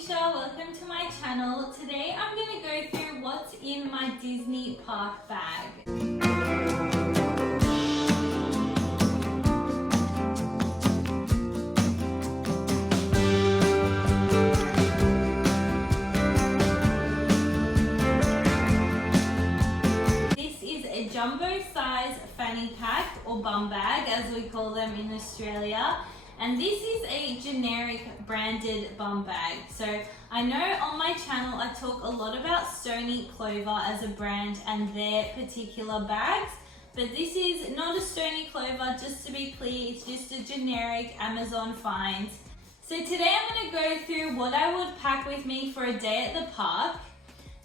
Alycia, welcome to my channel. Today I'm going to go through what's in my Disney park bag. This is a jumbo size fanny pack or bum bag as we call them in Australia. And this is a generic branded bum bag. So I know on my channel I talk a lot about Stony Clover as a brand and their particular bags, but this is not a Stony Clover, just to be clear, it's just a generic Amazon find. So today I'm going to go through what I would pack with me for a day at the park.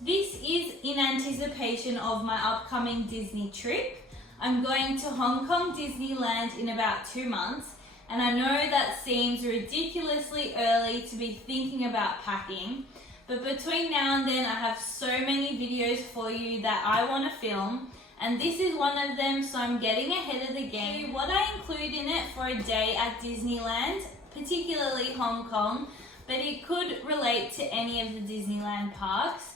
This is in anticipation of my upcoming Disney trip. I'm going to Hong Kong Disneyland in about 2 months. And I know that seems ridiculously early to be thinking about packing, but between now and then I have so many videos for you that I want to film, and this is one of them, so I'm getting ahead of the game. What I include in it for a day at Disneyland, particularly Hong Kong, but it could relate to any of the Disneyland parks.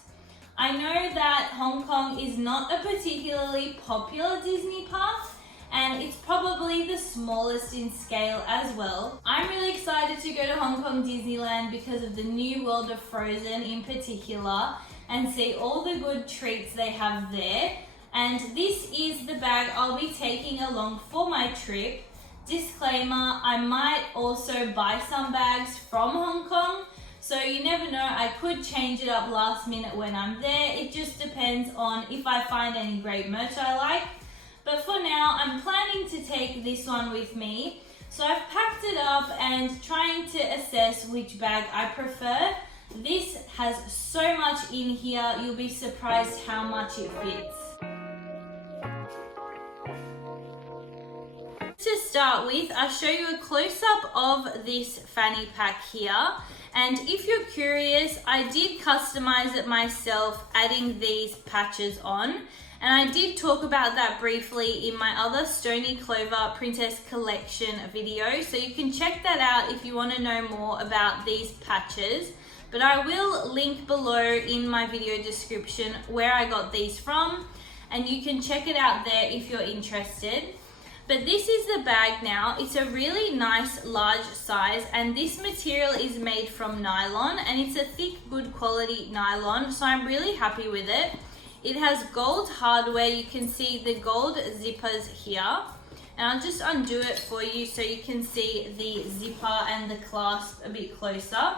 I know that Hong Kong is not a particularly popular Disney park, and it's probably the smallest in scale as well. I'm really excited to go to Hong Kong Disneyland because of the new world of Frozen in particular and see all the good treats they have there. And this is the bag I'll be taking along for my trip. Disclaimer, I might also buy some bags from Hong Kong, so you never know, I could change it up last minute when I'm there. It just depends on if I find any great merch I like. But for now, I'm planning to take this one with me. So I've packed it up and trying to assess which bag I prefer. This has so much in here, you'll be surprised how much it fits. To start with, I'll show you a close-up of this fanny pack here. And if you're curious, I did customize it myself, adding these patches on. And I did talk about that briefly in my other Stony Clover Princess Collection video, so you can check that out if you want to know more about these patches. But I will link below in my video description where I got these from, and you can check it out there if you're interested. But this is the bag now. It's a really nice large size, and this material is made from nylon, and it's a thick, good quality nylon, so I'm really happy with it. It has gold hardware. You can see the gold zippers here, and I'll just undo it for you so you can see the zipper and the clasp a bit closer.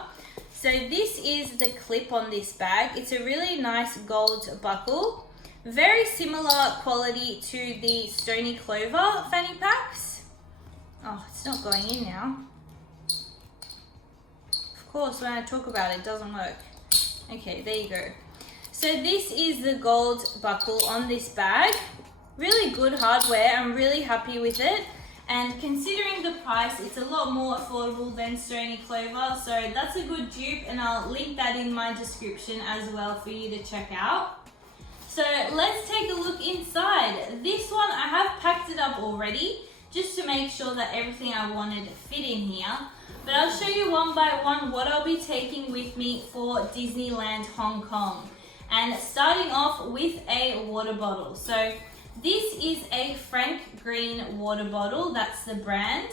So this is the clip on this bag. It's a really nice gold buckle, very similar quality to the Stony Clover fanny packs. Oh, it's not going in now. Of course, when I talk about it, it doesn't work. Okay, there you go. So this is the gold buckle on this bag. Really good hardware. I'm really happy with it. And considering the price, it's a lot more affordable than Stony Clover. So that's a good dupe, and I'll link that in my description as well for you to check out. So let's take a look inside. This one, I have packed it up already just to make sure that everything I wanted fit in here. But I'll show you one by one what I'll be taking with me for Disneyland Hong Kong. And starting off with a water bottle. So this is a Frank Green water bottle, that's the brand.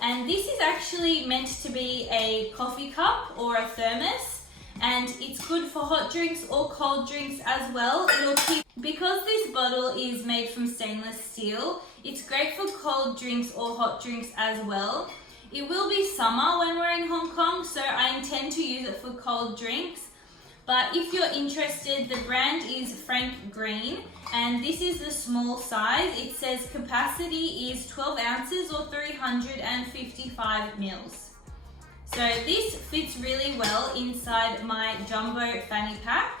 And this is actually meant to be a coffee cup or a thermos. And it's good for hot drinks or cold drinks as well. Because this bottle is made from stainless steel, it's great for cold drinks or hot drinks as well. It will be summer when we're in Hong Kong, so I intend to use it for cold drinks. But if you're interested, the brand is Frank Green, and this is the small size. It says capacity is 12 ounces or 355 mils. So this fits really well inside my jumbo fanny pack.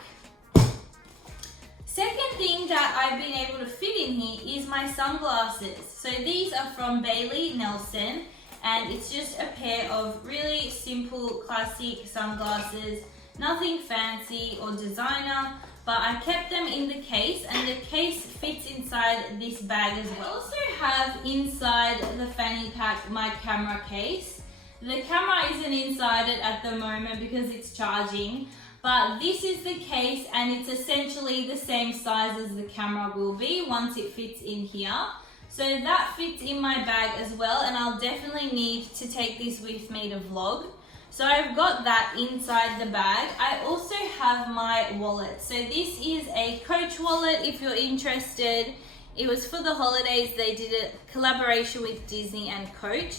Second thing that I've been able to fit in here is my sunglasses. So these are from Bailey Nelson, and it's just a pair of really simple classic sunglasses. Nothing fancy or designer, but I kept them in the case, and the case fits inside this bag as well. I also have inside the fanny pack my camera case. The camera isn't inside it at the moment because it's charging, but this is the case and it's essentially the same size as the camera will be once it fits in here. So that fits in my bag as well, and I'll definitely need to take this with me to vlog. So I've got that inside the bag. I also have my wallet. So this is a Coach wallet if you're interested. It was for the holidays. They did a collaboration with Disney and Coach.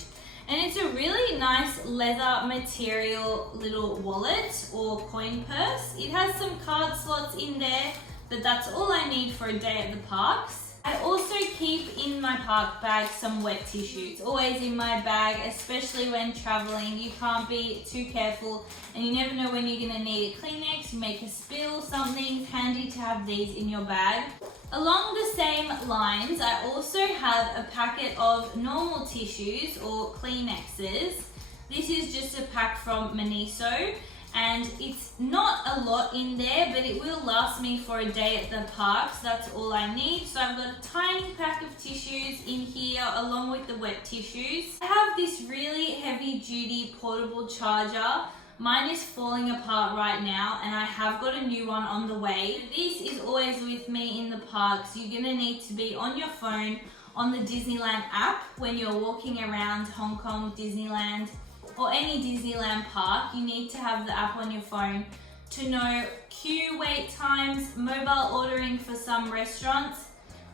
And it's a really nice leather material little wallet or coin purse. It has some card slots in there, but that's all I need for a day at the parks. I also keep in my park bag some wet tissues, always in my bag, especially when traveling. You can't be too careful and you never know when you're gonna need a Kleenex, you make a spill, something handy to have these in your bag. Along the same lines, I also have a packet of normal tissues or Kleenexes. This is just a pack from Miniso. And it's not a lot in there, but it will last me for a day at the parks. That's all I need. So I've got a tiny pack of tissues in here along with the wet tissues. I have this really heavy duty portable charger. Mine is falling apart right now and I have got a new one on the way. This is always with me in the parks. You're gonna need to be on your phone on the Disneyland app when you're walking around Hong Kong, Disneyland, or any Disneyland park. You need to have the app on your phone to know queue wait times, mobile ordering for some restaurants.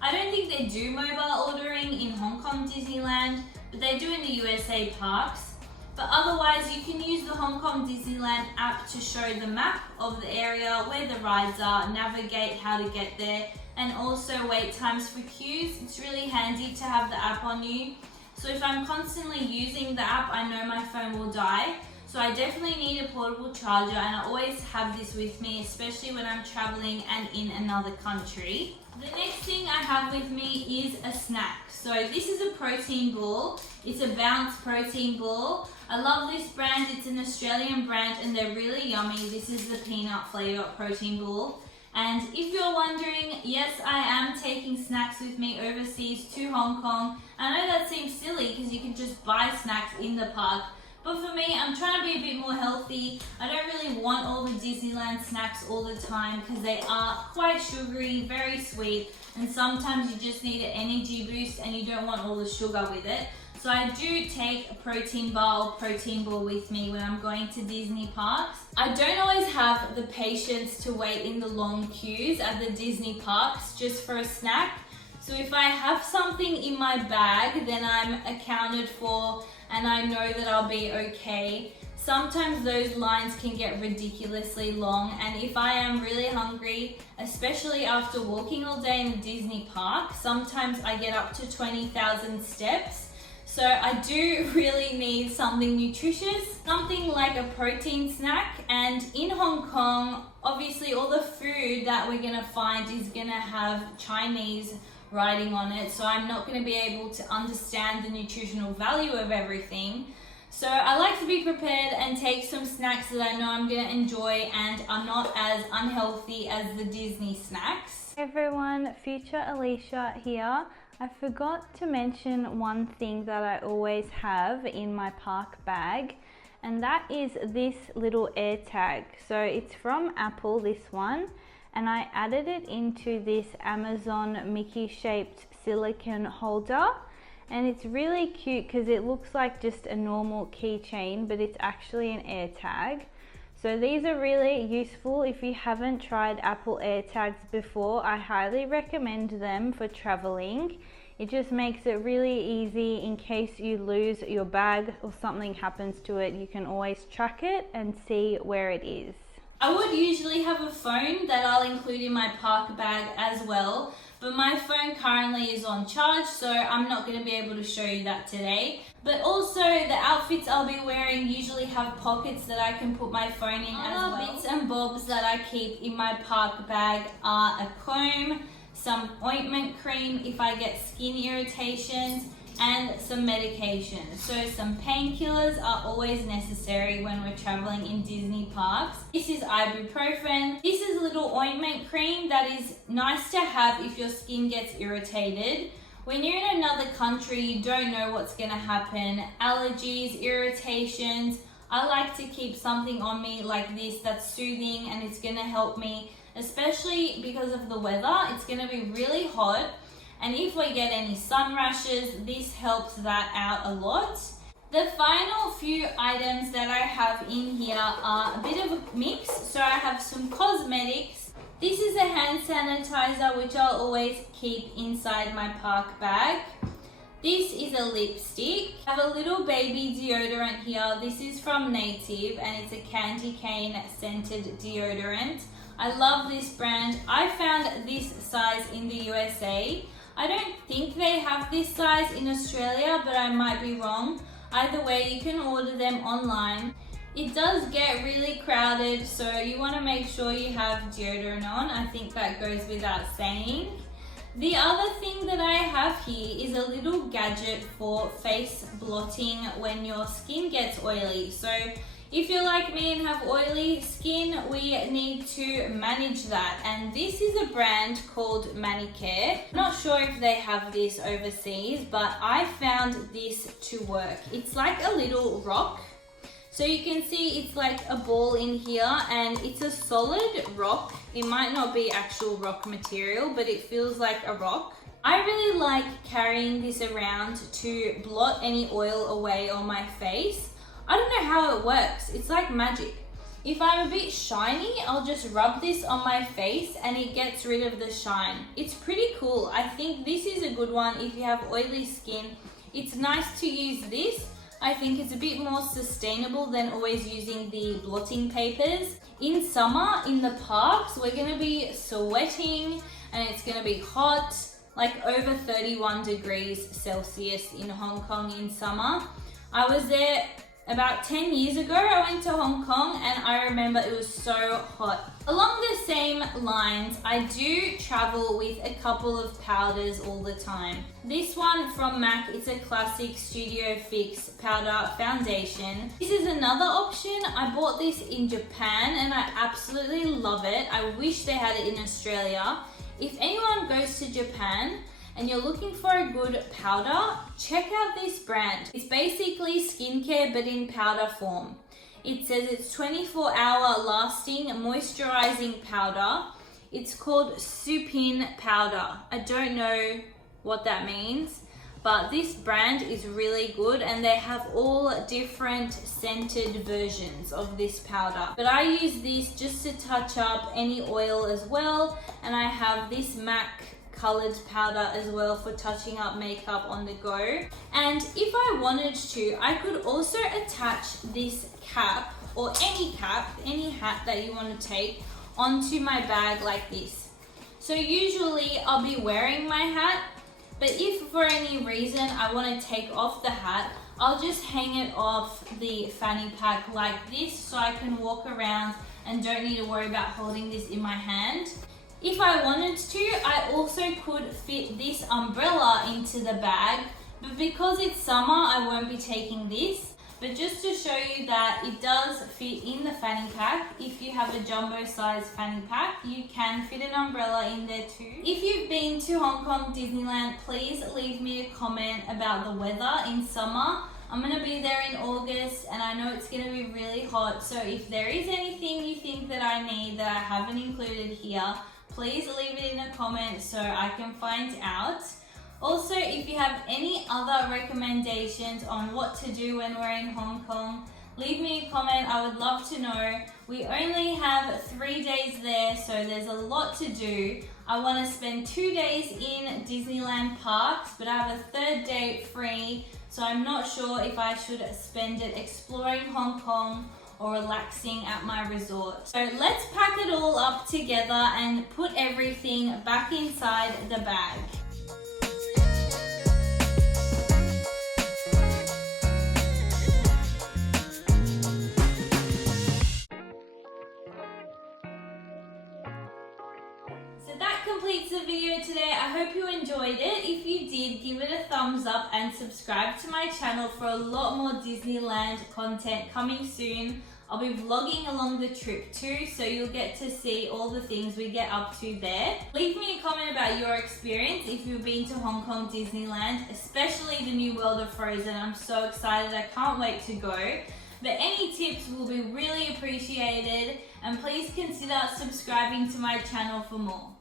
I don't think they do mobile ordering in Hong Kong Disneyland, but they do in the USA parks. But otherwise, you can use the Hong Kong Disneyland app to show the map of the area, where the rides are, navigate how to get there, and also wait times for queues. It's really handy to have the app on you. So if I'm constantly using the app, I know my phone will die. So I definitely need a portable charger, and I always have this with me, especially when I'm traveling and in another country. The next thing I have with me is a snack. So this is a protein ball. It's a Bounce protein ball. I love this brand. It's an Australian brand and they're really yummy. This is the peanut flavor protein ball. And if you're wondering, yes, I am taking snacks with me overseas to Hong Kong. I know that seems silly because you can just buy snacks in the park. But for me, I'm trying to be a bit more healthy. I don't really want all the Disneyland snacks all the time because they are quite sugary, very sweet. And sometimes you just need an energy boost and you don't want all the sugar with it. So I do take a protein bar or protein ball with me when I'm going to Disney parks. I don't always have the patience to wait in the long queues at the Disney parks just for a snack. So if I have something in my bag, then I'm accounted for and I know that I'll be okay. Sometimes those lines can get ridiculously long, and if I am really hungry, especially after walking all day in the Disney park, sometimes I get up to 20,000 steps. So I do really need something nutritious, something like a protein snack. And in Hong Kong, obviously all the food that we're gonna find is gonna have Chinese writing on it. So I'm not gonna be able to understand the nutritional value of everything. So I like to be prepared and take some snacks that I know I'm gonna enjoy and are not as unhealthy as the Disney snacks. Hey everyone, future Alycia here. I forgot to mention one thing that I always have in my park bag, and that is this little air tag. So it's from Apple, this one, and I added it into this Amazon Mickey shaped silicone holder, and it's really cute because it looks like just a normal keychain, but it's actually an air tag. So these are really useful. If you haven't tried Apple AirTags before, I highly recommend them for traveling. It just makes it really easy in case you lose your bag or something happens to it. You can always track it and see where it is. I would usually have a phone that I'll include in my park bag as well, but my phone currently is on charge, so I'm not going to be able to show you that today. But also the outfits I'll be wearing usually have pockets that I can put my phone in as well. Bits and bobs that I keep in my park bag are a comb, some ointment cream if I get skin irritations, and some medication. So some painkillers are always necessary when we're traveling in Disney parks. This is ibuprofen. This is a little ointment cream that is nice to have if your skin gets irritated. When you're in another country, you don't know what's gonna happen. Allergies, irritations. I like to keep something on me like this that's soothing and it's gonna help me, especially because of the weather. It's gonna be really hot, and if we get any sun rashes, this helps that out a lot. The final few items that I have in here are a bit of a mix. So I have some cosmetics. This is a hand sanitizer, which I'll always keep inside my park bag. This is a lipstick. I have a little baby deodorant here. This is from Native and it's a candy cane scented deodorant. I love this brand. I found this size in the USA. I don't think they have this size in Australia, but I might be wrong. Either way, you can order them online. It does get really crowded, so you want to make sure you have deodorant on. I think that goes without saying. The other thing that I have here is a little gadget for face blotting when your skin gets oily. So if you're like me and have oily skin, we need to manage that. And this is a brand called Manicare. Not sure if they have this overseas, but I found this to work. It's like a little rock. So you can see it's like a ball in here and it's a solid rock. It might not be actual rock material, but it feels like a rock. I really like carrying this around to blot any oil away on my face. I don't know how it works. It's like magic. If I'm a bit shiny, I'll just rub this on my face and it gets rid of the shine. It's pretty cool. I think this is a good one if you have oily skin. It's nice to use this. I think it's a bit more sustainable than always using the blotting papers. In summer, in the parks, we're gonna be sweating and it's gonna be hot, like over 31 degrees Celsius in Hong Kong in summer. I was there about 10 years ago. I went to Hong Kong and I remember it was so hot. Along the same lines, I do travel with a couple of powders all the time. This one from MAC, it's a classic Studio Fix powder foundation. This is another option. I bought this in Japan and I absolutely love it. I wish they had it in Australia. If anyone goes to Japan and you're looking for a good powder, check out this brand. It's basically skincare but in powder form. It says it's 24-hour lasting moisturizing powder. It's called Supin powder. I don't know what that means, but this brand is really good and they have all different scented versions of this powder. But I use this just to touch up any oil as well, and I have this MAC colored powder as well for touching up makeup on the go. And if I wanted to, I could also attach this cap or any hat that you want to take onto my bag like this. So usually I'll be wearing my hat, but if for any reason I want to take off the hat, I'll just hang it off the fanny pack like this so I can walk around and don't need to worry about holding this in my hand. If I wanted to, I also could fit this umbrella into the bag, but because it's summer, I won't be taking this. But just to show you that it does fit in the fanny pack, if you have a jumbo size fanny pack, you can fit an umbrella in there too. If you've been to Hong Kong Disneyland, please leave me a comment about the weather in summer. I'm going to be there in August and I know it's going to be really hot. So if there is anything you think that I need that I haven't included here, please leave it in a comment so I can find out. Also, if you have any other recommendations on what to do when we're in Hong Kong, leave me a comment. I would love to know. We only have 3 days there, so there's a lot to do. I want to spend 2 days in Disneyland parks, but I have a third day free, so I'm not sure if I should spend it exploring Hong Kong or relaxing at my resort. So let's pack it all up together and put everything back inside the bag. So that completes the video today. I hope you enjoyed it. If you did, give it a thumbs up and subscribe to my channel for a lot more Disneyland content coming soon. I'll be vlogging along the trip too, so you'll get to see all the things we get up to there. Leave me a comment about your experience if you've been to Hong Kong Disneyland, especially the new world of Frozen. I'm so excited, I can't wait to go. But any tips will be really appreciated, and please consider subscribing to my channel for more.